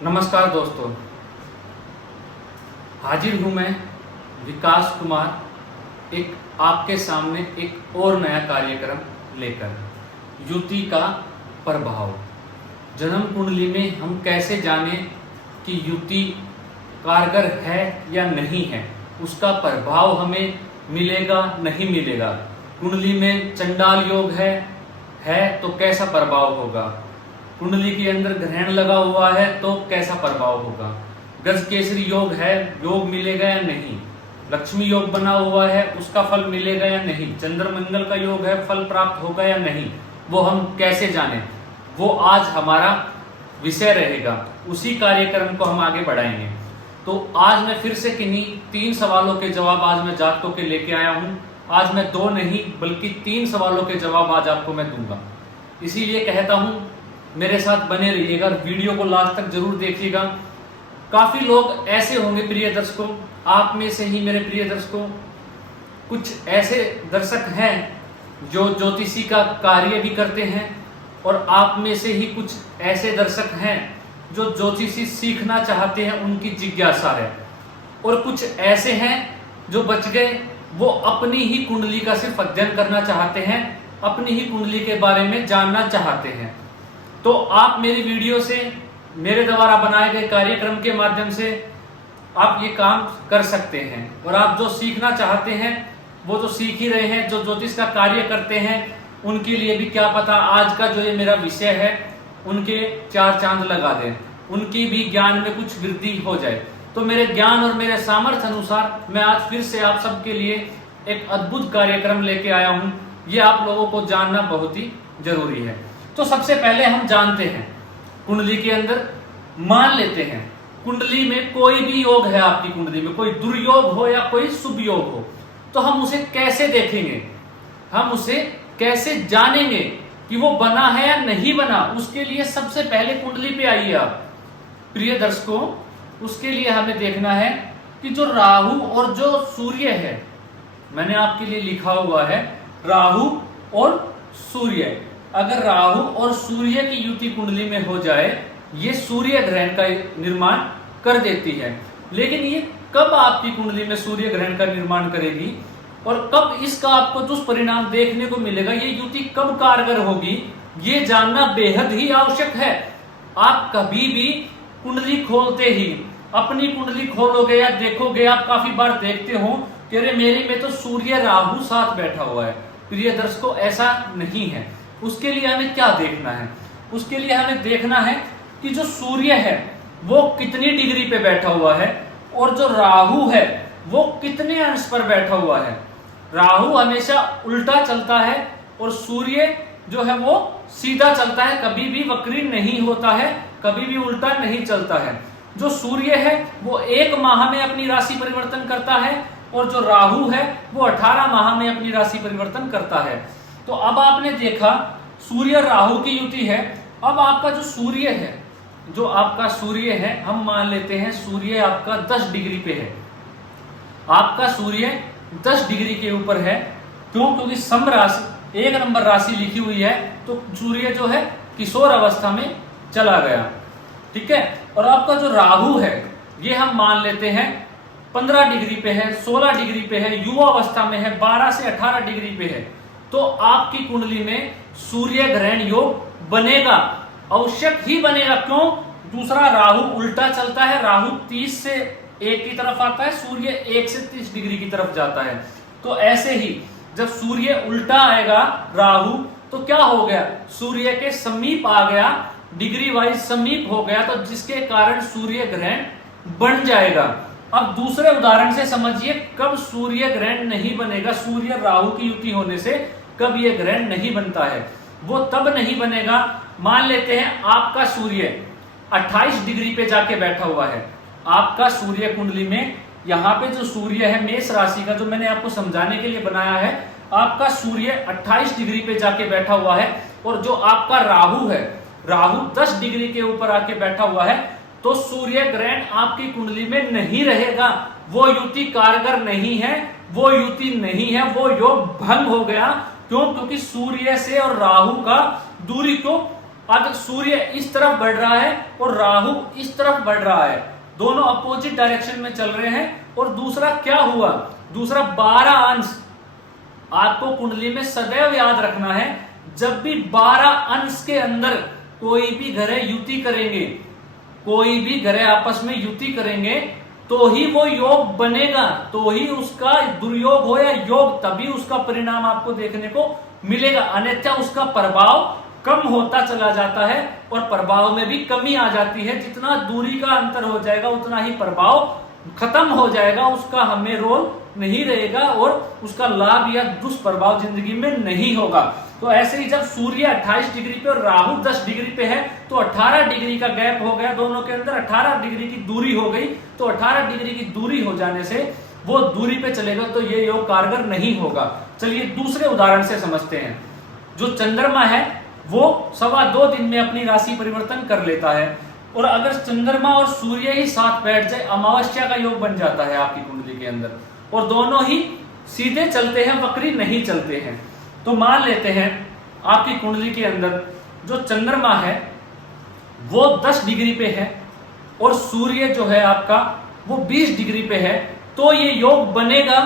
नमस्कार दोस्तों, हाजिर हूँ मैं विकास कुमार एक आपके सामने एक और नया कार्यक्रम लेकर। युति का प्रभाव। जन्म कुंडली में हम कैसे जानें कि युति कारगर है या नहीं है, उसका प्रभाव हमें मिलेगा नहीं मिलेगा। कुंडली में चंडाल योग है तो कैसा प्रभाव होगा, कुंडली के अंदर ग्रहण लगा हुआ है तो कैसा प्रभाव होगा, गज केसरी योग है, योग मिलेगा या नहीं, लक्ष्मी योग बना हुआ है उसका फल मिलेगा या नहीं, चंद्रमंगल का योग है फल प्राप्त होगा या नहीं, वो हम कैसे जानें, वो आज हमारा विषय रहेगा। उसी कार्यक्रम को हम आगे बढ़ाएंगे। तो आज मैं फिर से किन्हीं 3 सवालों के जवाब आज मैं जातकों के लेके आया हूं। आज मैं 2 नहीं बल्कि 3 सवालों के जवाब आज आपको मैं दूंगा। इसीलिए कहता हूं मेरे साथ बने रहिएगा, वीडियो को लास्ट तक जरूर देखिएगा। काफी लोग ऐसे होंगे प्रिय दर्शकों, आप में से ही मेरे प्रिय दर्शकों कुछ ऐसे दर्शक हैं जो ज्योतिषी का कार्य भी करते हैं, और आप में से ही कुछ ऐसे दर्शक हैं जो ज्योतिषी सीखना चाहते हैं, उनकी जिज्ञासा है, और कुछ ऐसे हैं जो बच गए, वो अपनी ही कुंडली का सिर्फ अध्ययन करना चाहते हैं, अपनी ही कुंडली के बारे में जानना चाहते हैं। तो आप मेरी वीडियो से, मेरे द्वारा बनाए गए कार्यक्रम के माध्यम से आप ये काम कर सकते हैं, और आप जो सीखना चाहते हैं वो तो सीख ही रहे हैं, जो ज्योतिष का कार्य करते हैं उनके लिए भी क्या पता आज का जो ये मेरा विषय है उनके 4 चांद लगा दें, उनकी भी ज्ञान में कुछ वृद्धि हो जाए। तो मेरे ज्ञान और मेरे सामर्थ्य अनुसार मैं आज फिर से आप सबके लिए एक अद्भुत कार्यक्रम लेके आया हूं। ये आप लोगों को जानना बहुत ही जरूरी है। तो सबसे पहले हम जानते हैं, कुंडली के अंदर मान लेते हैं कुंडली में कोई भी योग है, आपकी कुंडली में कोई दुर्योग हो या कोई शुभ योग हो, तो हम उसे कैसे देखेंगे, हम उसे कैसे जानेंगे कि वो बना है या नहीं बना। उसके लिए सबसे पहले कुंडली पे आइए आप प्रिय दर्शकों। उसके लिए हमें देखना है कि जो राहु और जो सूर्य है, मैंने आपके लिए लिखा हुआ है राहु और सूर्य। अगर राहु और सूर्य की युति कुंडली में हो जाए, ये सूर्य ग्रहण का निर्माण कर देती है। लेकिन ये कब आपकी कुंडली में सूर्य ग्रहण का निर्माण करेगी और कब इसका आपको दुष्परिणाम देखने को मिलेगा, ये युति कब कारगर होगी, ये जानना बेहद ही आवश्यक है। आप कभी भी कुंडली खोलते ही अपनी कुंडली खोलोगे या देखोगे, आप काफी बार देखते हो कि अरे मेरी में तो सूर्य राहु साथ बैठा हुआ है। प्रिय दर्शकों, ऐसा नहीं है। उसके लिए हमें क्या देखना है, उसके लिए हमें देखना है कि जो सूर्य है वो कितनी डिग्री पे बैठा हुआ है, और जो राहु है वो कितने अंश पर बैठा हुआ है। राहु हमेशा उल्टा चलता है और सूर्य जो है वो सीधा चलता है, कभी भी वक्री नहीं होता है, कभी भी उल्टा नहीं चलता है। जो सूर्य है वो 1 माह में अपनी राशि परिवर्तन करता है, और जो राहु है वो 18 माह में अपनी राशि परिवर्तन करता है। तो अब आपने देखा सूर्य राहु की युति है। अब आपका जो सूर्य है, जो आपका सूर्य है, हम मान लेते हैं सूर्य आपका 10 डिग्री पे है। आपका सूर्य 10 डिग्री के ऊपर है। क्यों? क्योंकि सम राशि 1 नंबर राशि लिखी हुई है, तो सूर्य जो है किशोर अवस्था में चला गया। ठीक है। और आपका जो राहु है ये हम मान लेते हैं 15 डिग्री पे है, 16 डिग्री पे है, युवा अवस्था में है, 12 से 18 डिग्री पे है। तो आपकी कुंडली में सूर्य ग्रहण योग बनेगा, आवश्यक ही बनेगा। क्यों? दूसरा राहु उल्टा चलता है, राहु 30 से 1 की तरफ आता है, सूर्य 1 से 30 डिग्री की तरफ जाता है। तो ऐसे ही जब सूर्य उल्टा आएगा राहु, तो क्या हो गया, सूर्य के समीप आ गया, डिग्री वाइज समीप हो गया, तो जिसके कारण सूर्य ग्रहण बन जाएगा। अब दूसरे उदाहरण से समझिए कब सूर्य ग्रहण नहीं बनेगा। सूर्य राहु की युति होने से कब यह ग्रहण नहीं बनता है, वो तब नहीं बनेगा। मान लेते हैं आपका सूर्य 28 डिग्री पे जाके बैठा हुआ है। आपका सूर्य कुंडली में यहाँ पे जो सूर्य है मेष राशि का, जो मैंने आपको समझाने के लिए बनाया है, आपका सूर्य 28 डिग्री पे जाके बैठा हुआ है, और जो आपका राहु है, राहु 10 डिग्री के ऊपर आके बैठा हुआ है, तो सूर्य ग्रहण आपकी कुंडली में नहीं रहेगा। वो युति कारगर नहीं है, वो युति नहीं है, वो योग भंग हो गया। क्यों? क्योंकि सूर्य से और राहु का दूरी को अब सूर्य इस तरफ बढ़ रहा है और राहु इस तरफ बढ़ रहा है, दोनों अपोजिट डायरेक्शन में चल रहे हैं। और दूसरा क्या हुआ, दूसरा 12 अंश आपको कुंडली में सदैव याद रखना है। जब भी 12 अंश के अंदर कोई भी ग्रह युति करेंगे, कोई भी ग्रह आपस में युति करेंगे तो ही वो योग बनेगा, तो ही उसका दुर्योग हो या योग, तभी उसका परिणाम आपको देखने को मिलेगा। अन्यथा उसका प्रभाव कम होता चला जाता है और प्रभाव में भी कमी आ जाती है। जितना दूरी का अंतर हो जाएगा उतना ही प्रभाव खत्म हो जाएगा, उसका हमें रोल नहीं रहेगा और उसका लाभ या दुष्प्रभाव जिंदगी में नहीं होगा। तो ऐसे ही जब सूर्य 28 डिग्री पे और राहु 10 डिग्री पे है तो 18 डिग्री का गैप हो गया, दोनों के अंदर 18 डिग्री की दूरी हो गई। तो 18 डिग्री की दूरी हो जाने से वो दूरी पे चलेगा तो ये योग कारगर नहीं होगा। चलिए दूसरे उदाहरण से समझते हैं। जो चंद्रमा है वो 2.25 दिन में अपनी राशि परिवर्तन कर लेता है, और अगर चंद्रमा और सूर्य ही साथ बैठ जाए अमावस्या का योग बन जाता है आपकी कुंडली के अंदर, और दोनों ही सीधे चलते हैं, वक्री नहीं चलते हैं। तो मान लेते हैं आपकी कुंडली के अंदर जो चंद्रमा है वो 10 डिग्री पे है और सूर्य जो है आपका वो 20 डिग्री पे है, तो ये योग बनेगा।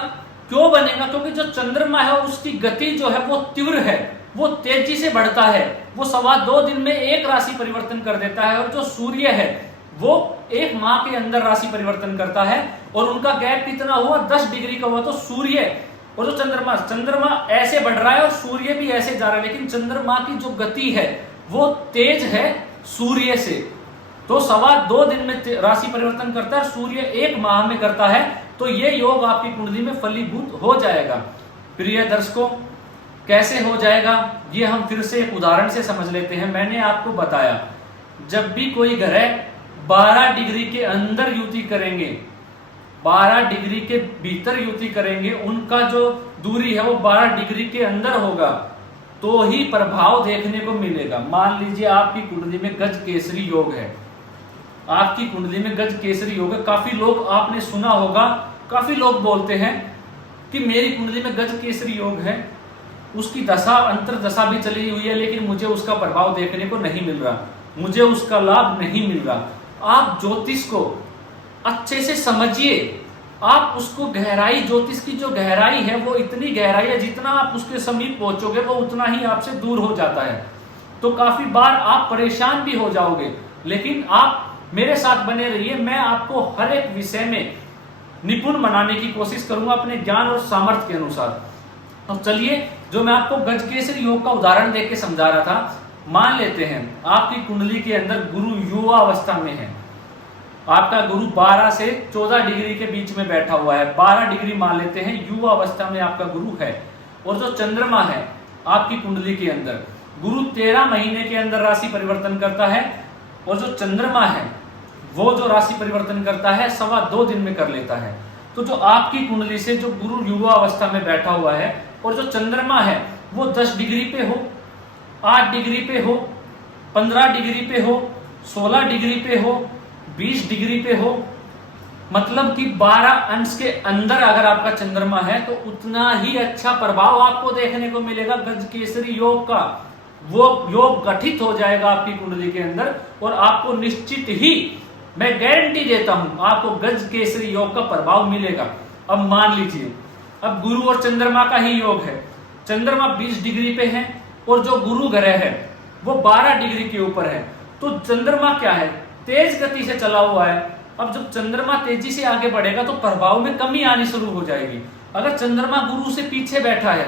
क्यों बनेगा? क्योंकि जो चंद्रमा है उसकी गति जो है वो तीव्र है, वो तेजी से बढ़ता है, वो 2.25 दिन में एक राशि परिवर्तन कर देता है। और जो सूर्य है वो 1 माह के अंदर राशि परिवर्तन करता है, और उनका गैप कितना हुआ, 10 डिग्री का हुआ। तो सूर्य और जो चंद्रमा ऐसे बढ़ रहा है और सूर्य भी ऐसे जा रहा है, लेकिन चंद्रमा की जो गति है वो तेज है सूर्य से। तो 2.25 दिन में राशि परिवर्तन करता है, सूर्य 1 माह में करता है। तो ये योग आपकी कुंडली में फलीभूत हो जाएगा। प्रिय दर्शकों, कैसे हो जाएगा ये हम फिर से एक उदाहरण से समझ लेते हैं। मैंने आपको बताया जब भी कोई ग्रह 12 डिग्री के अंदर युति करेंगे, 12 डिग्री के भीतर युति करेंगे, उनका जो दूरी है वो 12 डिग्री के अंदर होगा, तो ही प्रभाव देखने को मिलेगा। मान लीजिए आपकी कुंडली में गज केसरी योग है, आपकी कुंडली में गज केसरी योग है। काफी लोग आपने सुना होगा, काफी लोग बोलते हैं कि मेरी कुंडली में गज केसरी योग है, उसकी दशा अंतर दशा भी चली हुई है, लेकिन मुझे उसका प्रभाव देखने को नहीं मिल रहा, मुझे उसका लाभ नहीं मिल रहा। आप ज्योतिष को अच्छे से समझिए, आप उसको गहराई, ज्योतिष की जो गहराई है वो इतनी गहराई है, जितना आप उसके समीप पहुंचोगे वो उतना ही आपसे दूर हो जाता है। तो काफी बार आप परेशान भी हो जाओगे, लेकिन आप मेरे साथ बने रहिए। मैं आपको हर एक विषय में निपुण बनाने की कोशिश करूंगा अपने ज्ञान और सामर्थ्य के अनुसार। तो चलिए, जो मैं आपको गजकेसरी योग का उदाहरण देख के समझा रहा था, मान लेते हैं आपकी कुंडली के अंदर गुरु युवा अवस्था में है। आपका गुरु 12 से 14 डिग्री के बीच में बैठा हुआ है, 12 डिग्री मान लेते हैं, युवा अवस्था में आपका गुरु है। और जो चंद्रमा है आपकी कुंडली के अंदर, गुरु 13 महीने के अंदर राशि परिवर्तन करता है, और जो चंद्रमा है वो जो राशि परिवर्तन करता है 2.25 दिन में कर लेता है। तो जो आपकी कुंडली से जो गुरु युवा अवस्था में बैठा हुआ है और जो चंद्रमा है वो 10 डिग्री पे हो, 8 डिग्री पे हो, 15 डिग्री पे हो, 16 डिग्री पे हो, 20 डिग्री पे हो, मतलब कि 12 अंश के अंदर अगर आपका चंद्रमा है तो उतना ही अच्छा प्रभाव आपको देखने को मिलेगा गज केसरी योग का। वो योग गठित हो जाएगा आपकी कुंडली के अंदर, और आपको निश्चित ही, मैं गारंटी देता हूं, आपको गज केसरी योग का प्रभाव मिलेगा। अब मान लीजिए, अब गुरु और चंद्रमा का ही योग है, चंद्रमा 20 डिग्री पे है और जो गुरु ग्रह है वो 12 डिग्री के ऊपर है। तो चंद्रमा क्या है, तेज गति से चला हुआ है। अब जब चंद्रमा तेजी से आगे बढ़ेगा तो प्रभाव में कमी आनी शुरू हो जाएगी। अगर चंद्रमा गुरु से पीछे बैठा है,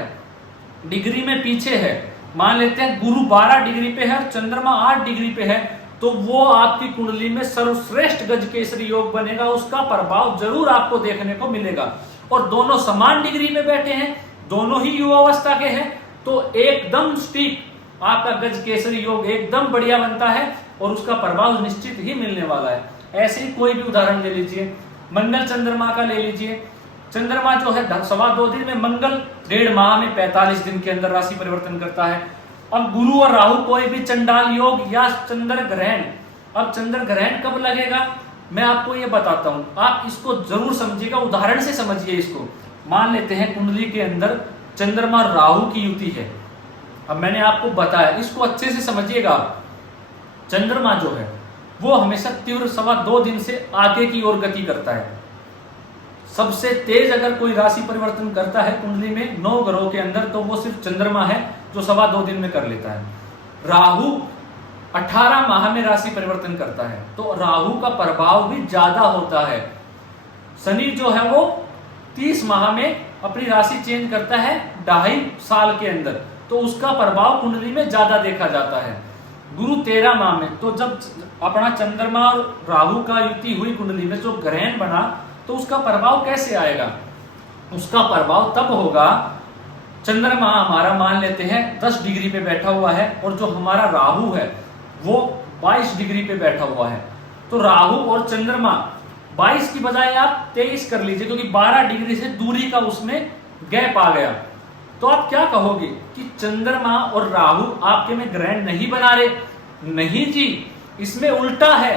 डिग्री में पीछे है, मान लेते हैं गुरु 12 डिग्री पे है और चंद्रमा 8 डिग्री पे है, तो वो आपकी कुंडली में सर्वश्रेष्ठ गज केसरी योग बनेगा, उसका प्रभाव जरूर आपको देखने को मिलेगा। और दोनों समान डिग्री में बैठे हैं, दोनों ही युवा अवस्था के हैं, तो एकदम स्टीक आपका गज केसरी योग एकदम बढ़िया बनता है और उसका प्रभाव निश्चित ही मिलने वाला है। ऐसे ही कोई भी उदाहरण ले लीजिए, मंगल चंद्रमा का ले लीजिए। चंद्रमा जो है 2.25 दिन में, मंगल 1.5 माह में 45 दिन के अंदर राशि परिवर्तन करता है। अब गुरु और राहु कोई भी चंडाल योग या चंद्र ग्रहण, अब चंद्र ग्रहण कब लगेगा मैं आपको ये बताता हूं, आप इसको जरूर समझिएगा, उदाहरण से समझिए इसको। मान लेते हैं कुंडली के अंदर चंद्रमा राहु की युति है। अब मैंने आपको बताया, इसको अच्छे से समझिएगा। चंद्रमा जो है वो हमेशा तीव्र 2.25 दिन से आगे की ओर गति करता है। सबसे तेज अगर कोई राशि परिवर्तन करता है कुंडली में 9 ग्रहों के अंदर तो वो सिर्फ चंद्रमा है, जो 2.25 दिन में कर लेता है। राहु 18 माह में राशि परिवर्तन करता है, तो राहु का प्रभाव भी ज्यादा होता है। शनि जो है वो 30 माह में अपनी राशि चेंज करता है 2.5 साल के अंदर, तो उसका प्रभाव कुंडली में ज्यादा देखा जाता है। गुरु 13 माह में, तो जब अपना चंद्रमा और राहु का युति हुई कुंडली में जो ग्रहण बना, तो उसका प्रभाव कैसे आएगा? उसका प्रभाव तब होगा, चंद्रमा हमारा मान लेते हैं 10 डिग्री पे बैठा हुआ है और जो हमारा राहु है वो 22 डिग्री पे बैठा हुआ है, तो राहु और चंद्रमा 22 की बजाय आप 23 कर लीजिए, क्योंकि 12 डिग्री से दूरी का उसमें गैप आ गया। तो आप क्या कहोगे कि चंद्रमा और राहु आपके में ग्रहण नहीं बना रहे? नहीं जी, इसमें उल्टा है।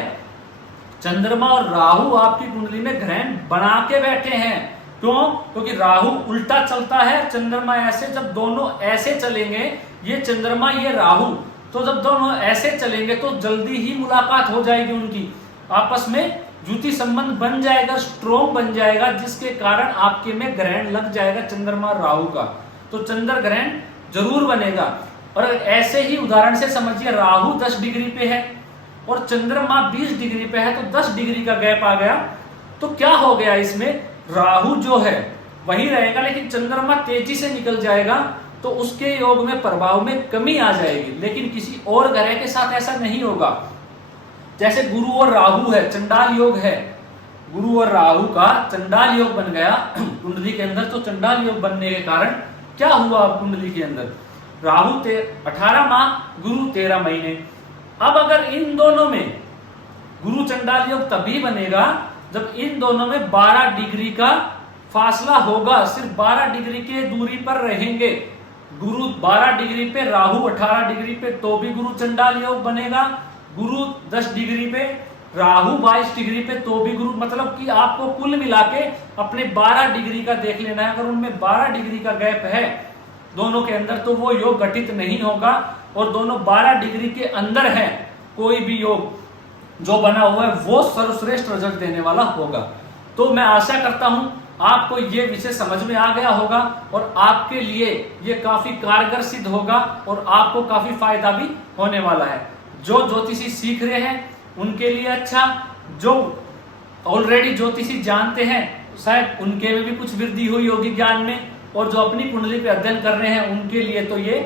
चंद्रमा और राहु आपकी कुंडली में ग्रहण बना के बैठे हैं। क्यों? क्योंकि राहु उल्टा चलता है, चंद्रमा ऐसे। जब दोनों ऐसे चलेंगे, ये चंद्रमा ये राहु, तो जब दोनों ऐसे चलेंगे तो जल्दी ही मुलाकात हो जाएगी उनकी, आपस में युति संबंध बन जाएगा, स्ट्रोंग बन जाएगा, जिसके कारण आपके में ग्रहण लग जाएगा चंद्रमा और राहु का। तो चंद्र ग्रहण जरूर बनेगा। और ऐसे ही उदाहरण से समझिए, राहु 10 डिग्री पे है और चंद्रमा 20 डिग्री पे है, तो 10 डिग्री का गैप आ गया। तो क्या हो गया इसमें? राहु जो है वही रहेगा, लेकिन चंद्रमा तेजी से निकल जाएगा, तो उसके योग में प्रभाव में कमी आ जाएगी। लेकिन किसी और ग्रह के साथ ऐसा नहीं होगा। जैसे गुरु और राहु है, चंडाल योग है, गुरु और राहु का चंडाल योग बन गया कुंडली के अंदर। तो चंडाल योग बनने के कारण क्या हुआ अब कुंडली के अंदर? राहु 18 माह, गुरु 13 महीने। अब अगर इन दोनों में गुरु चंडाल योग तभी बनेगा जब इन दोनों में 12 डिग्री का फासला होगा। सिर्फ 12 डिग्री के दूरी पर रहेंगे। गुरु 12 डिग्री पे, राहु 18 डिग्री पे, तो भी गुरु चंडाल योग बनेगा। गुरु 10 डिग्री पे, राहु 22 डिग्री पे, तो भी गुरु, मतलब कि आपको कुल मिला के अपने 12 डिग्री का देख लेना है। अगर उनमें 12 डिग्री का गैप है दोनों के अंदर, तो वो योग घटित नहीं होगा। और दोनों 12 डिग्री के अंदर है, कोई भी योग जो बना हुआ है वो सर्वश्रेष्ठ रिजल्ट देने वाला होगा। तो मैं आशा करता हूं आपको ये विषय समझ में आ गया होगा और आपके लिए ये काफी कारगर सिद्ध होगा और आपको काफी फायदा भी होने वाला है। जो ज्योतिषी सीख रहे हैं उनके लिए अच्छा, जो ऑलरेडी ज्योतिषी जानते हैं शायद उनके में भी कुछ वृद्धि हुई होगी ज्ञान में, और जो अपनी कुंडली पे अध्ययन कर रहे हैं उनके लिए तो ये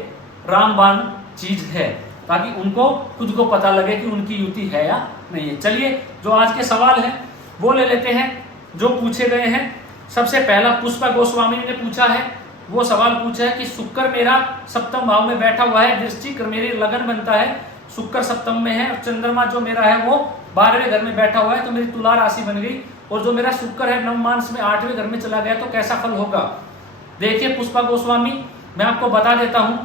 रामबाण चीज है, ताकि उनको खुद को पता लगे कि उनकी युति है या नहीं है। चलिए जो आज के सवाल हैं वो ले लेते हैं जो पूछे गए हैं। सबसे पहला पुष्पा गोस्वामी ने पूछा है, वो सवाल पूछा है कि शुक्र मेरा सप्तम भाव में बैठा हुआ है, वृश्चिक मेरी लगन बनता है, शुक्र सप्तम में है, और चंद्रमा जो मेरा है वो 12वें घर में बैठा हुआ है, तो मेरी तुला राशि बन गई। और जो मेरा शुक्र है नवमांश में 8वें घर में चला गया, तो कैसा फल होगा? देखिए पुष्पा गोस्वामी, मैं आपको बता देता हूं,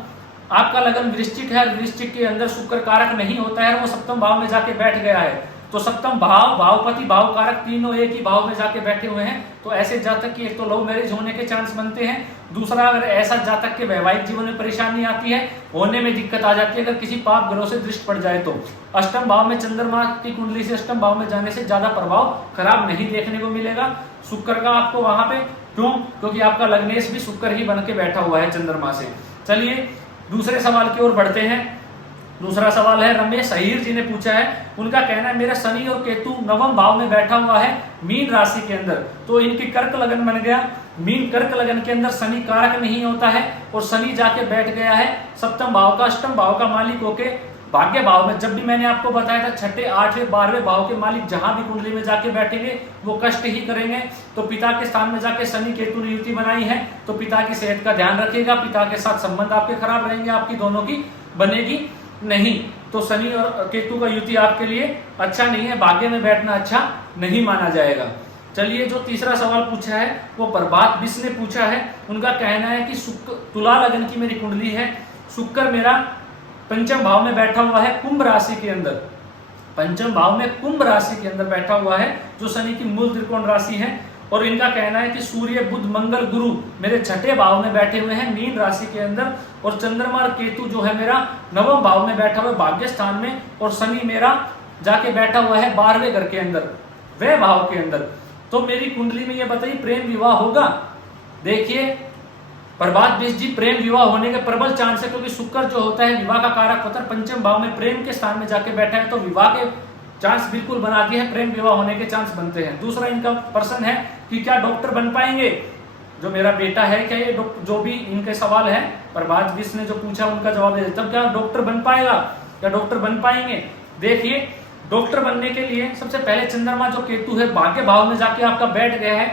आपका लगन वृश्चिक है, वृश्चिक के अंदर शुक्र कारक नहीं होता है, वो सप्तम भाव में जाके बैठ गया है। तो सप्तम भाव, भावपति, भाव कारक तीनों एक ही भाव में जाके बैठे हुए हैं। तो ऐसे जातक की एक तो लव मैरिज होने के चांस बनते हैं, दूसरा अगर ऐसा जातक के वैवाहिक जीवन में परेशानी आती है, होने में दिक्कत आ जाती है अगर किसी पाप ग्रह से दृष्टि पड़ जाए तो। अष्टम भाव में चंद्रमा की कुंडली से अष्टम भाव में जाने से ज्यादा प्रभाव खराब नहीं देखने को मिलेगा शुक्र का आपको वहां पे। क्यों? क्योंकि आपका लग्नेश भी शुक्र ही बन के बैठा हुआ है चंद्रमा से। चलिए दूसरे सवाल की ओर बढ़ते हैं। दूसरा सवाल है रमेश अहीर जी ने पूछा है, उनका कहना है मेरा शनि और केतु नवम भाव में बैठा हुआ है मीन राशि के अंदर, तो इनकी कर्क लगन बन गया। मीन कर्क लगन के अंदर शनि कारक नहीं होता है और शनि जाके बैठ गया है सप्तम भाव का, अष्टम भाव का मालिक होके भाग्य भाव में। जब भी मैंने आपको बताया था 6ठे, 8वें, 12वें भाव के मालिक जहां भी कुंडली में जाके बैठेंगे वो कष्ट ही करेंगे। तो पिता के स्थान में जाके शनि केतु ने युति बनाई है, तो पिता की सेहत का ध्यान रखिएगा, पिता के साथ संबंध आपके खराब रहेंगे, आपकी दोनों की बनेगी नहीं। तो शनि और केतु का युति आपके लिए अच्छा नहीं है, भाग्य में बैठना अच्छा नहीं माना जाएगा। चलिए जो तीसरा सवाल पूछा है वो प्रभात बिस ने पूछा है, उनका कहना है कि शुक्र तुला लगन की मेरी कुंडली है, शुक्र मेरा पंचम भाव में बैठा हुआ है कुंभ राशि के अंदर, पंचम भाव में कुंभ राशि के अंदर बैठा हुआ है जो शनि की मूल त्रिकोण राशि है, और इनका कहना है कि सूर्य बुध मंगल गुरु मेरे छठे भाव में बैठे हुए हैं मीन राशि के अंदर, और चंद्रमा और केतु जो है मेरा नवम भाव में बैठा हुआ है भाग्य स्थान में, और शनि मेरा जाके बैठा हुआ है 12वें घर के अंदर, वह भाव के अंदर। तो मेरी कुंडली में ये बताइए प्रेम विवाह होगा? देखिए प्रभात बिश जी, प्रेम विवाह होने के प्रबल चांस है, क्योंकि शुक्र जो होता है विवाह का कारक होता है, पंचम भाव में प्रेम के स्थान में जाके बैठा है, तो विवाह के चांस बिल्कुल बना दिए हैं, प्रेम विवाह होने के चांस बनते हैं। दूसरा इनका प्रश्न है कि क्या डॉक्टर बन पाएंगे? जो मेरा बेटा है, क्या ये जो भी इनके सवाल है प्रभात बिश ने जो पूछा उनका जवाब दे देता हूं। क्या डॉक्टर बन पाएगा? क्या डॉक्टर बन पाएंगे? देखिए डॉक्टर बनने के लिए सबसे पहले चंद्रमा जो केतु है भाग्य भाव में जाके आपका बैठ गया है,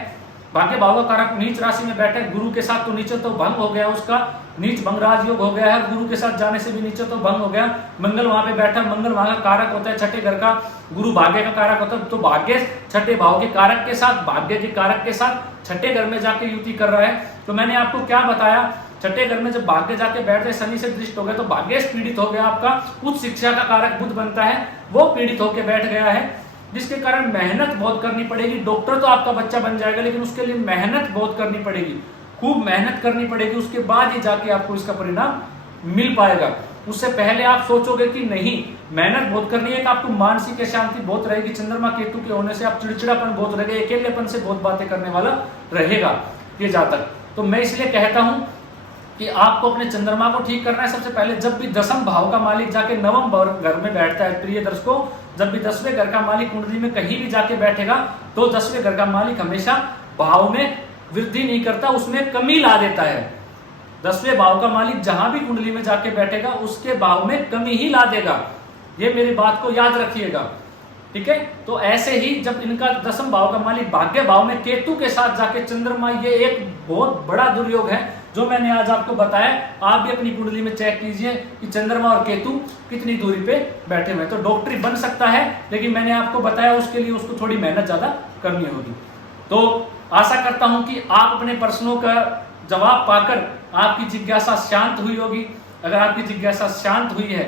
भाग्य भाव का कारक नीच राशि में बैठे गुरु के साथ, तो नीचे तो भंग हो गया उसका, नीच भंग राजयोग हो गया है, गुरु के साथ जाने से भी नीचे तो भंग हो गया। मंगल वहां पे बैठा, मंगल वहां का कारक होता है छठे घर का, गुरु भाग्य का कारक होता है, तो भाग्य छठे भाव के कारक के साथ, भाग्य के कारक के साथ छठे घर में जाके युति कर रहा है। तो मैंने आपको क्या बताया, छठे घर में जब भाग्य जाके बैठ गए, शनि से दृष्ट हो गया, तो भाग्य पीड़ित हो गया आपका, उच्च शिक्षा का कारक बुध बनता है, वो पीड़ित होकर बैठ गया है, जिसके कारण मेहनत बहुत करनी पड़ेगी। डॉक्टर तो आपका बच्चा बन जाएगा, लेकिन उसके लिए मेहनत बहुत करनी पड़ेगी, खूब मेहनत करनी पड़ेगी, उसके बाद ही जाके आपको इसका परिणाम मिल पाएगा। उससे पहले आप सोचोगे कि नहीं मेहनत बहुत करनी है, कि आपको मानसिक शांति बहुत रहेगी, चंद्रमा केतु के होने से आप चिड़चिड़ापन बहुत रहेगा, अकेलेपन से बहुत बातें करने वाला रहेगा ये जातक। तो मैं इसलिए कहता हूं कि आपको अपने चंद्रमा को ठीक करना है। सबसे पहले जब भी दसम भाव का मालिक जाके नवम घर में बैठता है, प्रिय दर्शकों, जब भी 10वें घर का मालिक कुंडली में कहीं भी जाके बैठेगा, तो 10वें घर का मालिक हमेशा भाव में वृद्धि नहीं करता, उसमें कमी ला देता है। 10वें भाव का मालिक जहां भी कुंडली में जाके बैठेगा उसके भाव में कमी ही ला देगा, ये मेरी बात को याद रखिएगा, ठीक है। तो ऐसे ही जब इनका दसम भाव का मालिक भाग्य भाव में केतु के साथ जाके चंद्रमा, ये एक बहुत बड़ा दुर्योग है जो मैंने आज आपको बताया। आप भी अपनी कुंडली में चेक कीजिए कि चंद्रमा और केतु कितनी दूरी पे बैठे हुए हैं। तो डॉक्टरी बन सकता है, लेकिन मैंने आपको बताया उसके लिए उसको थोड़ी मेहनत ज्यादा करनी होगी। तो आशा करता हूं कि आप अपने प्रश्नों का जवाब पाकर आपकी जिज्ञासा शांत हुई होगी। अगर आपकी जिज्ञासा शांत हुई है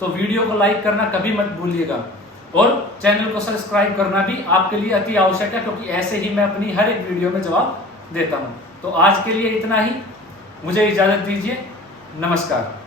तो वीडियो को लाइक करना कभी मत भूलिएगा, और चैनल को सब्सक्राइब करना भी आपके लिए अति आवश्यक है, क्योंकि ऐसे ही मैं अपनी हर एक वीडियो में जवाब देता हूं। तो आज के लिए इतना ही, मुझे इजाजत दीजिए, नमस्कार।